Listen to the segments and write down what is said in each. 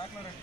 ఆరోగ్యంగా ఉండండి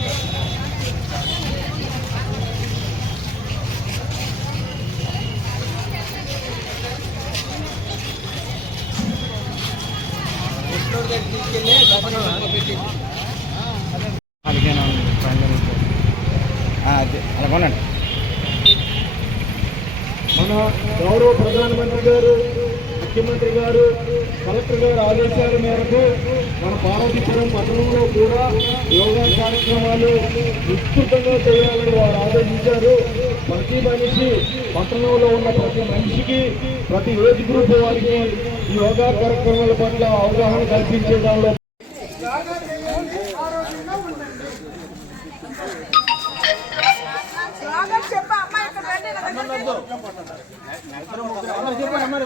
అలా కొనండి మన గౌరవ ప్రధానమంత్రి గారు ముఖ్యమంత్రి గారు కలెక్టర్ గారు ఆదేశాల మేరకు మన పార్వతీపురం పట్టణంలో కూడా యోగా కార్యక్రమాలు విస్తృతంగా చేయాలని వారు ఆదేశించారు. ప్రతి మనిషి పట్టణంలో ఉన్న ప్రతి మనిషికి ప్రతి ఏజ్ గ్రూప్ వారికి యోగా కార్యక్రమాల పట్ల అవగాహన కల్పించే దానిలో అమ్మాయి